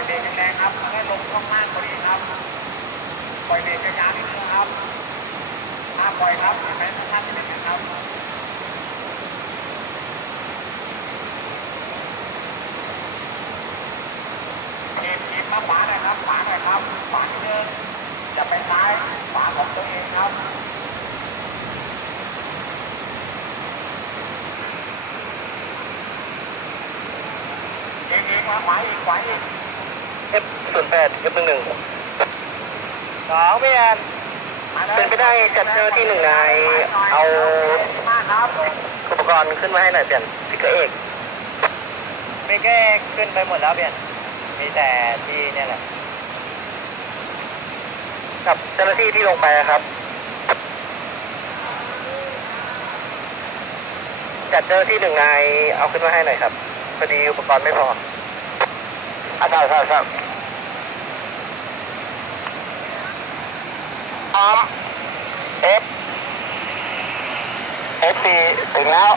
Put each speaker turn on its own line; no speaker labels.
ยเบรกแรงครับแล้วลงช่องมากกว่านี้ครับ ปล่อยเบรกระยะนิดนึงครับถ้าปล่อยครับเห็นไหมท่านจะไม่ห็นครับเก็บกมาขวาหน่อยครับ ขวาหน่อยครับ ขวานิดนจะไปซ้ายขวาของตัวเองครับเองเอาขวาอีกขวาอีก
F ศูนย์แปด F หนึ่งหนึ่งสองเบียน
เป็นไปได้จัดเจ้าหน้าที่หนึ่งนายเอามากครับ
อุปกรณ์ขึ้นมาให้หน่อยเปลี่ยนสติ๊กเกอร์เอกเ
บเก้
ขึ้นไปหมด
แล้วเบียนมีแต
่ที่เนี่ย
แหละ
กับเจ้าหน้าที่ที่ลงไปอะครับ จัดเจ้าหน้าที่หนึ่งนายเอาขึ้นมาให้หน่อยครับพอดีอุปกรณ์ไม่พออะครับครับ
อัมเอฟเอม F F สี่
ถึง
แล้ว